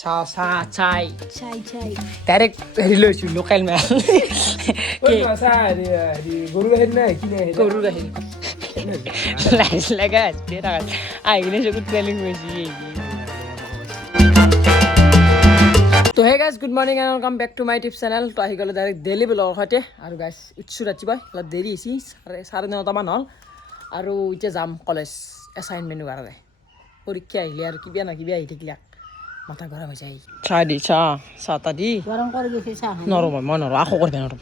চাই চাই ডাইৰেক্ট হেৰি লৈছোঁ লোকেল মেল গৰু গাখীৰ নাই কিনে গৰুৰ গাখীৰ লাইছ লগা আহি কিনে চকুত ট্ৰেলিং কৰিছে তো hey guys good morning and welcome back to my tube channel তো আহি গ'লে ডাইৰেক্ট ডেইলি ব্লগৰ সৈতে আৰু গাইজ উঠছোঁ ৰাতিপুৱা অলপ দেৰি হৈছে চাৰে 9টামান হ'ল আৰু এতিয়া যাম কলেজ এছাইনমেণ্টৰ কাৰণে পৰীক্ষা আহিলে আৰু কিবা না কিবা আহি থাকিলে মাথা গৰম হৈ যায় চাহ দি চাহ তাহ দি গৰম কৰি গৈছে চাহ নৰম মই নৰম আকৌ কৰিব নৰম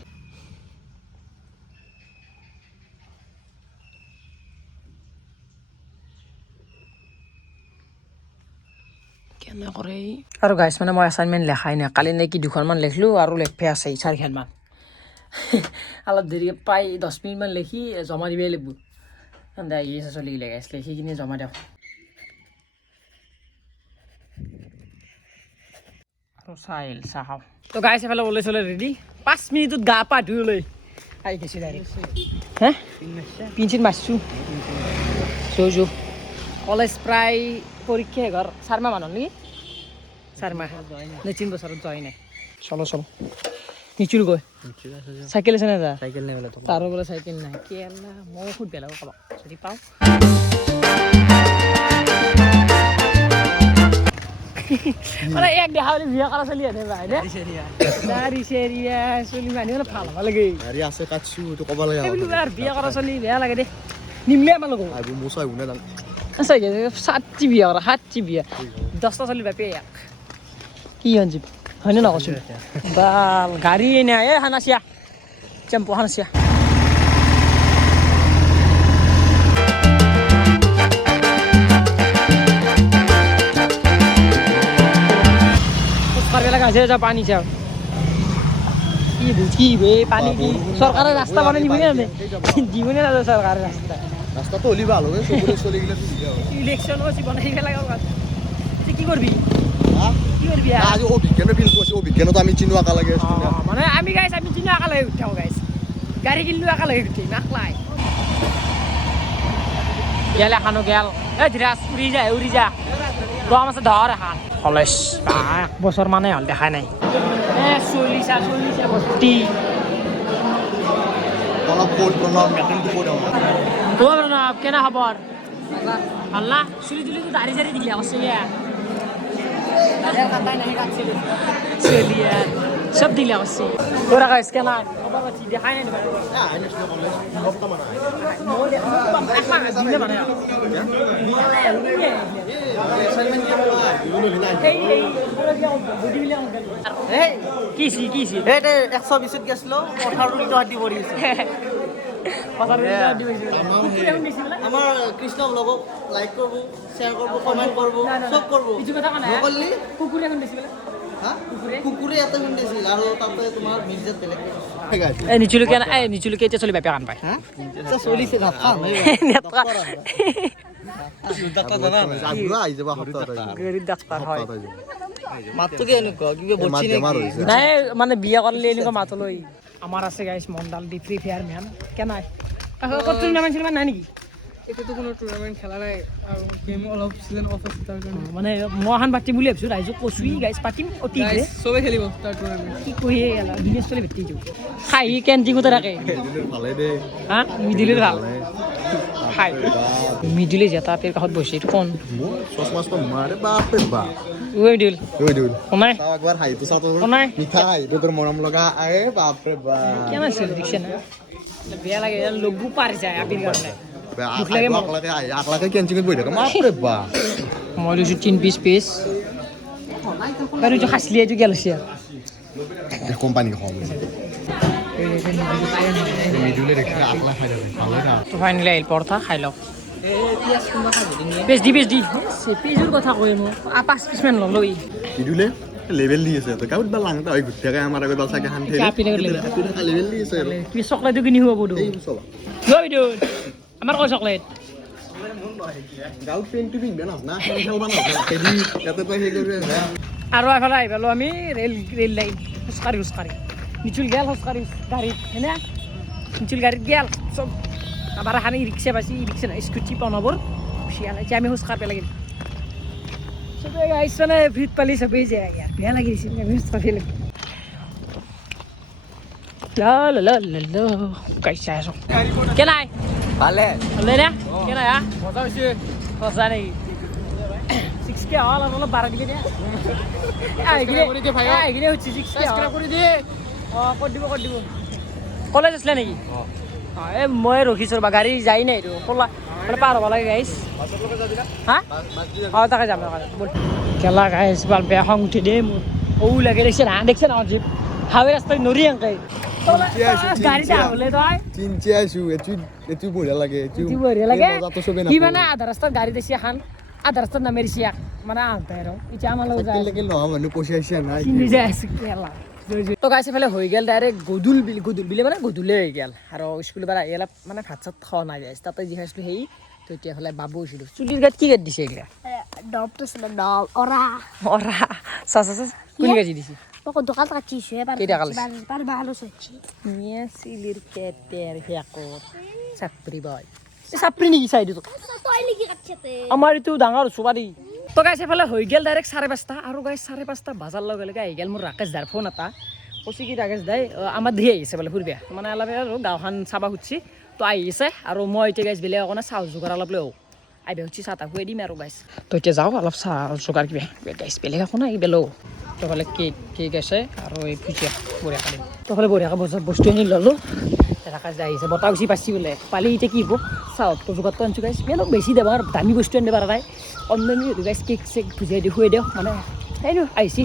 আৰু গাইছ মানে মই এছাইনমেণ্ট লেখাই নাই কালি নে কি দুখনমান লিখিলোঁ আৰু লেখপে আছে 4খানমান অলপ দেৰিকৈ প্ৰায় 10 মিনিটমান লিখি জমা দিবই লাগিব আহি আছে চলি গ'লে গাইছ লিখি কিনে জমা দিয়ক আৰু চাহ খাওঁ তো গাইছ এফালে ওলাইছোঁ ৰেডি 5 মিনিটত গা পা ধুই লৈ আহি গৈছোঁ ডাইৰেক্ট হে পিঞ্চিত মাৰিছোঁ চৌ কলেজ প্ৰায় পৰীক্ষা ঘৰ 4 মাহ মানুহ নেকি 4 মাহ নে 3 বছৰত যোৱাই নাই চলো নিচুল গৈ চাইকেল আছে না চাইকেল নাই বোলে তাৰো বোলে চাইকেল নাই কেলা মই খুব বেয়া লাগো কাবাক যদি পাওঁ মানে এক দেখা হলে বিয়া কৰা চলি আনে ভাই দে দাড়ি চেৰিয়া চলি মানি অলপ ভাল হ'ব লাগে দাড়ি আছে কাটছো তো ক'ব লাগে আৰু বিয়া কৰা চলি বেয়া লাগে দে নিমলে আমাৰ লগত আইবু মোছা গুনে দাং আছে 7টি বিয়া কৰা 7টি বিয়া 10টা চলি বাপে এক কি হঞ্জি হয়নে না কৈছো বাল গাড়ী নাই এ হানাচিয়া টেম্পো হানাচিয়া যা পানি চাও কি বে পানি কি সরকারের রাস্তা বানাই দিবি না দিবি না সরকারের রাস্তা তো হলি ভালো হবে সবুরে চলে গেলে সুবিধা হবে ইলেকশন হচ্ছে বানাই ফেলা কি করবি কি করবি আজ ও বিজ্ঞানে বিল করছে ও বিজ্ঞান তো আমি চিনু আকা লাগে মানে আমি গাইস আমি চিনু আকা লাগে উঠাও গাইস গাড়ি কিনলু আকা লাগে উঠি নাকলাই গেলে খানো গেল এ ধীরাজ উড়ি যা গম আছে ধর এখন কলেজ 1 বছর মানে হল দেখা নাই এ 40 বস্তি অলপ প্রণব মেটেন তো পড়ে ও প্রণব কেনা খবর আল্লাহ চুলি তো দাড়ি দিলি আছে ইয়া দাড়ির কাটাই নাই কাটছিল চলিয়া সব দিলে আছে তোরা গাইস কেনা খবর আছে দেখাই নাই না আইনস না কলেজ সবটা মানা মই দেখো একবার দিলে মানে অ্যাসাইনমেন্ট কি হয় দিলো না এই বডি বিলে এই কিছি এইতে 120ত গেছলো পথাৰটো ইটো হাতি পৰি আছে আমাৰ কৃষ্ণ ব্লগক লাইক কৰব শেয়াৰ কৰব কমেন্ট কৰব সব কৰব নকলি কুকুৰ এখন দিছিল হা কুকুৰে এটা গুণ দিছিল আৰু তাতে তোমাৰ মিৰ্জাত বেলেগ এই নিচুলুকে এতিয়া চলি বাপে কান পায় হা এটা চলিছে নাথা নেটকা ডাক্তার জানা আগুলা আই যাবা হপ্তাহ গরিব ডাক্তার হয় মাতটো কি এনেকুৱা কিবা বলছি নেকি নাই মানে বিয়া কৰলে এনেকুৱা মাতলৈ আমাৰ আছে গাইস মন্ডল দি ফ্রি ফায়ার ম্যান কেন নাই কত টুর্নামেন্ট খেলবা নাই নেকি এতিয়াতো কোনো টুৰ্ণামেণ্ট খেলা নাই আৰু গেম অলপ চিজন অফ আছে তাৰ কাৰণে মানে মহান পাতিম বুলি ভাবিছো ৰাইজক কচুই গাইস পাতিম অতি চবে খেলিব তাৰ টুৰ্ণামেণ্ট কি কই গেল বিজনেস চলি ভেটি যাও খাই কেন্টি কোতে রাখে ভালে দে হ্যাঁ মিডিলের ভাল খাই মিডিলে যেটা পের কাহত বসে এটা কোন সসমাস তো মারে বাপ রে বাপ ওই ডিল কোনাই তাও একবার হাই তো সাথে কোনাই মিঠাই তো তোর মরম লগা আরে বাপ রে বাপ কেন আছে দেখছেন না বিয়া লাগে লগু পারি যায় আপির কারণে আকলাকে কেঞ্চিঙত বহি থাকে বাপ রে বাপ মই লৈছো 3 পিস আৰু যে খাসলি এটো গেল আছে কোম্পানি কম মিডুলে দেখি আকলা খাই যাবে ভালো না তো ফাইনালি আইল পরথা খাই লও পেজ দি সে পেজৰ কথা কই মো 5 পিস মান লই মিডুলে লেভেল দি আছে তো কাউত বা লাংতা হয় গুটিয়াকে আমাৰ আগত বালসাকে হান থৈ লেভেল দি আছে কি চকলেট কিনি হ'ব বডো লই দিও আমাৰ কই চকলেট গাউট পেন টু পিন বেনা না খেলবা না খেলি ইয়াতে তো হে কৰিবে আৰু এফালে আইবালো আমি ৰেল লাইন হুস্কাৰি নিচুল গেল হুস্কাৰি গাড়ী হেনে নিচুল গাড়ীত গেল সব আবার হানি রিক্সা পাইছি রিক্সা না স্কুটি পানাবর শিয়ালে আমি হুস্কার পেলে গেল চবেই গাইছ মানে ভিত পালি চবেই যায় ইয়াৰ বেয়া লাগিছিল আমি চবেই লা লা লা লা লা গাইছ আছো কেনাই ভালে ভালে না কেনাই মজা হৈছে সঁচা নেকি 6K অলপ বাঢ়াই দিবি দে এইখিনি হচ্ছে 6K কৰি দিয়ে কৰি দিব কলেজ আছিলে নেকি এই মই ৰখিছোঁ ৰ'বা গাড়ী যাই নাই এইটো কলা মানে পাৰ হ'ব লাগে গাইছ হা তাকে যাম কেলা গাইছ বাল বেয়া খং উঠি দেই মোৰ লাগে দেখছে না জীপ হাৱে ৰাস্তাত নৰি আনকে গাড়ীতে হ'লে তই চিনচি আছো এইটো বঢ়িয়া লাগে সি মানে আধা ৰাস্তাত গাড়ী দিছে এখন আধা ৰাস্তাত নামেৰিছে মানে আহোঁতে আৰু এতিয়া আমাৰ লগত নহয় মানুহ পইচা আহিছে নাই নিজে আছে কেলা তো গাইছে ফেলে হৈ গেল ডাইৰেক্ট গধূল বিলি মানে গধূলে হৈ গেল আৰু স্কুলৰ পৰা আহি অলপ মানে ভাত চাত খোৱা নাই গাইছ তাতে যি খাইছিলোঁ সেই তো এতিয়া হ'লে বাবু হৈছিলোঁ চুলিৰ গাত কি গাত দিছে এতিয়া ডবটো ছিল ডব অৰা চা কোনে গাজি দিছে পকো দোকান কাটিছে এবাৰ কেইটা কালিছে? বাৰ ভালো সচ্ছি নিয়ে চিলিৰ কেটেৰ হেকত চাপৰি বয় চাপৰি নেকি চাইডো তই লিখি কাটছতে আমাৰ এইটো ডাঙৰ চুবাৰী তো গাইছে ফেলে হৈ গেল ডাইৰেক্ট 5:30 আৰু গাইছ 5:30 বাজাৰ লগে লগে আহি গেল মোৰ ৰাকেশ দাৰ ফোন এটা কৈছে কি ৰাকেশ দাই আমাৰ ধৰি আহিছে বোলে ফুৰিবা মানে অলপ আৰু গাঁওখন চাব খুজিছে তো আহিছে আৰু মই এতিয়া গাইছ বেলেগ অকণে চাহ যোগাৰ অলপ লৈ আহিব খুজিছে চাহ তাহ খুৱাই দিম আৰু গাইছ তো এতিয়া যাওঁ অলপ চাহ যোগাৰ কিবা গাইছ বেলেগ একো নাই বেলেগ তো ফালে কেক আছে আৰু এই ভুজিয়া বঢ়িয়াকৈ দিম তো ফালে বঢ়িয়াকৈ বস্তু আনি ল'লোঁ ৰাকেশ দাই আহিছে বতাহ গুচি পাইছি বোলে পালি এতিয়া কি হ'ব চাহতকৈ যোগাৰটো আনিছোঁ গাইছ অলপ বেছি দেব আৰু দামী বস্তু আনিব পৰা নাই অনলাইন গাইছ কেক চেক ভুজিয়াই দি খুৱাই দিওঁ মানে সেইটো আহিছে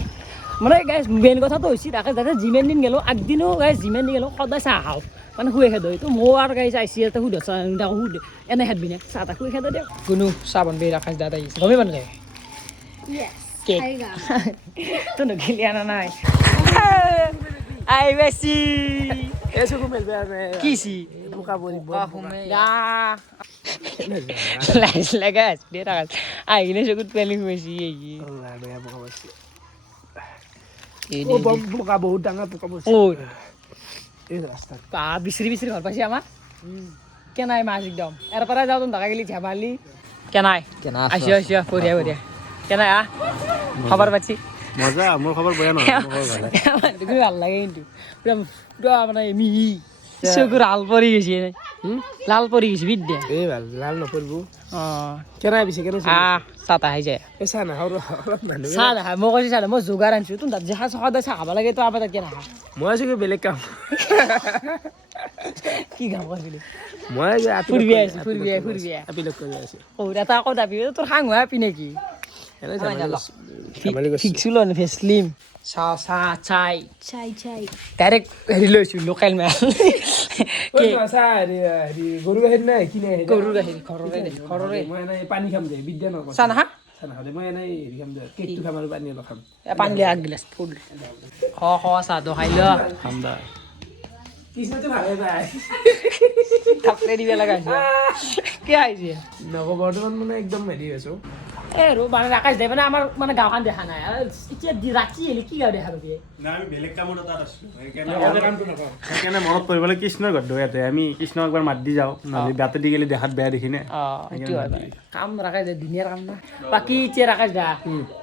মানে গাইছ মেইন কথাটো হৈছে ৰাকেশ দাদা যিমান দিন গ'লোঁ আগদিনো গাইছ যিমান দিন গ'লোঁ সদায় চাহ খাওঁ মানে শুৱে খেদ তো মোৰ আৰু গাইছ আহিছে এটা সুধ চাহ সুধ এনে খেদবি নে চাহ তাহ শুৱে খেদ দিয়ক কোনো চাহ বনবি ৰাকেশ দাদা আহিছে গমেই মানে যায় কেক তো নগিলি আনা নাই আই বেছি এসো মেলবে আমি কিছি বুকা বলি লাইস লাগাস দে রাখাস আইনে সকুত প্ল্যানিং হইছি এই আল্লাহ বেয়া বুকা বসি এই ও বুকা বহুত ডাঙৰ বুকা বসি ও এই ৰাস্তা পা বিচৰি ঘৰ পাইছি আমাৰ কেনাই মাছ একদম এৰ পৰা যাওঁ তুমি ঢাকা গেলি ঝাবালি কেনাই আইছো বঢ়িয়া কেনাই খবৰ পাইছি মজা মোৰ খবৰ বেয়া নহয় দেখি ভাল লাগে কিন্তু পুৰা মানে মিহি চকুৰ লাল পৰি গৈছে লাল পৰি গৈছে বিদ্যা এই ভাল লাল নপৰবো অঁ কেনাই বিছে কেনে চাহ তাহ আহি যায় এসা না আৰু অলপ মানুহ চাহ দেখা মই কৈছোঁ চাহ মই যোগাৰ আনিছোঁ তোৰ তাত জেহা সদায় চাহ খাব লাগে তো আবাৰ তাত কিয় নাখা মই আছো বেলেগ কাম কি কাম কৰিলি মই ফুৰিবি আপিলক কৰি আছো এটা আকৌ দাবি তোৰ খাং হোৱা পি নেকি এনে জামালি ফিক্সিল ফেচলিম চাহ চাই চাই ডাইৰেক্ট হেৰি লৈছোঁ লোকেল মেল গৰু গাখীৰ নাই কি নাই গৰুৰ গাখীৰ ঘৰৰে মই এনে পানী খাম দে বিদ্যা নকৰো চাহ নাখা চাহ নাখালে মই এনে হেৰি খাম দে কেকটো খাম আৰু পানী অলপ খাম পানী দিয়া এক গিলাচ ফুল চাহটো খাই ল খাম দা কৃষ্ণটো ভালে পায় থাপলে দিব লগা হৈছে কি আহিছে নকৌ বৰ্তমান মানে একদম হেৰি হৈছোঁ এই আৰু মানে ৰাকেশ দে মানে আমাৰ মানে গাঁওখন দেখা নাই আৰু এতিয়া ৰাতি আহিলে কি গাঁও দেখা পাবি আমি বেলেগ কামত তাত আছো সেইকাৰণে মনত পৰিবলৈ কৃষ্ণৰ ঘৰত ইয়াতে আমি কৃষ্ণক একবাৰ মাত দি যাওঁ নহ'লে বাটে দি গ'লে দেখাত বেয়া দেখি নে সেইটো হয় কাম ৰাকেশ দে ধুনীয়াৰ কাম না বাকী এতিয়া ৰাকেশ দা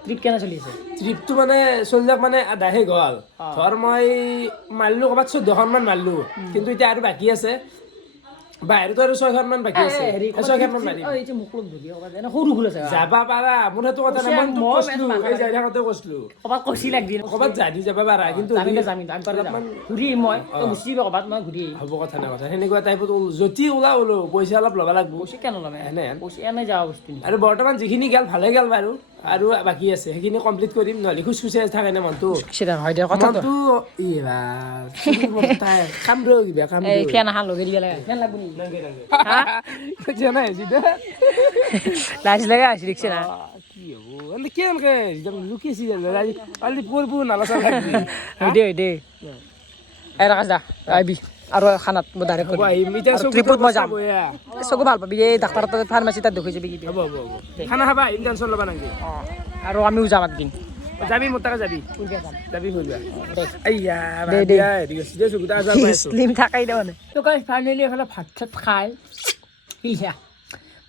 ট্ৰিপ কেনে চলি আছে ট্ৰিপটো মানে চলিলাক মানে আধাহে গ'ল ধৰ মই মাৰিলোঁ ক'ৰবাত 14খনমান মাৰিলোঁ কিন্তু এতিয়া আৰু বাকী আছে বাহিৰতো আৰু 6খনমান বাকী আছে 6খনমান মাৰিম সৰু ফুল আছে যাবা পাৰা মোৰ সেইটো কথা নাই মই কৈছিলোঁ এই যাই থাকোঁতে কৈছিলোঁ ক'ৰবাত কৈছিল একদিন ক'ৰবাত যাই যাব পাৰা কিন্তু ঘূৰি মই গুচি ক'ৰবাত মই ঘূৰি হ'ব কথা নাই কথা সেনেকুৱা টাইপত যদি ওলালো পইচা অলপ ল'ব লাগিব পইচা কেন ল'মে এনে পইচা এনে যাওঁ বস্তু আৰু বৰ্তমান যিখিনি গেল ভালে গেল বাৰু আৰু বাকী আছে সেইখিনি কমপ্লিট কৰিম নহ'লে খুচখুচাই থাকে নে মনটো সেটা হয় দিয়া কথাটো মনটো কাম ৰ কিবা কাম এই ফেন আহা লগে দিব লাগে ফেন লাগব নি জানাই লাজ লাগে আছে দেখছে না কি হ'ব এনে কেনেকে লুকিছি কালি পৰবো নালাচা লাগবি হয় দে এই ৰাকেশ দা আহিবি আৰু খানাত মই ডাইৰেক্ট হ'ব আহিম এতিয়া ট্ৰিপত মই যাম চকু ভাল পাবি এই ডাক্তৰ তাত ফাৰ্মাচী তাত দেখুৱাই যাবি হ'ব খানা খাবা আহিম টেনশ্যন ল'বা নালাগে আৰু আমিও যাম একদিন যাবি মোৰ তাকে যাবি যাবি ফুৰিবা আইয়া দে হেৰি স্লিম থাকাই দে মানে তো গাইছ ফাইনেলি এফালে ভাত চাত খাই কিছা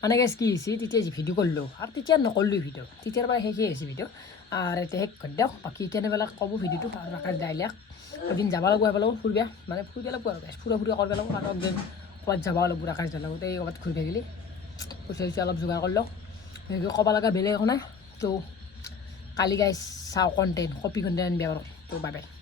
মানে গাইছ কি হৈছে তেতিয়া যে ভিডিঅ' কৰিলোঁ আৰু তেতিয়া নকৰিলোঁ ভিডিঅ' তেতিয়াৰ পৰা শেষেই হৈছে ভিডিঅ' আৰু এতিয়া শেষ কৰি দিয়ক বাকী কেনেবিলাক ক'ব ভিডিঅ'টো আৰু আকাশ ডাইলাক এদিন যাব লাগিব এফালে ফুৰিবা মানে ফুৰিব লাগিব আৰু গাইছ ফুৰা ফুৰি কৰিব লাগিব আৰু একদিন ক'ৰবাত যাব লাগিব আকাশ ডাইলাক এই ক'ৰবাত ঘূৰি থাকিলে পইচা চইচা অলপ যোগাৰ কৰি লওক এনেকৈ ক'ব লগা বেলেগ একো নাই তো কালি গাইছ চাওঁ কণ্টেণ্ট কপি কণ্টেণ্ট আনিব আৰু তো বাই বাই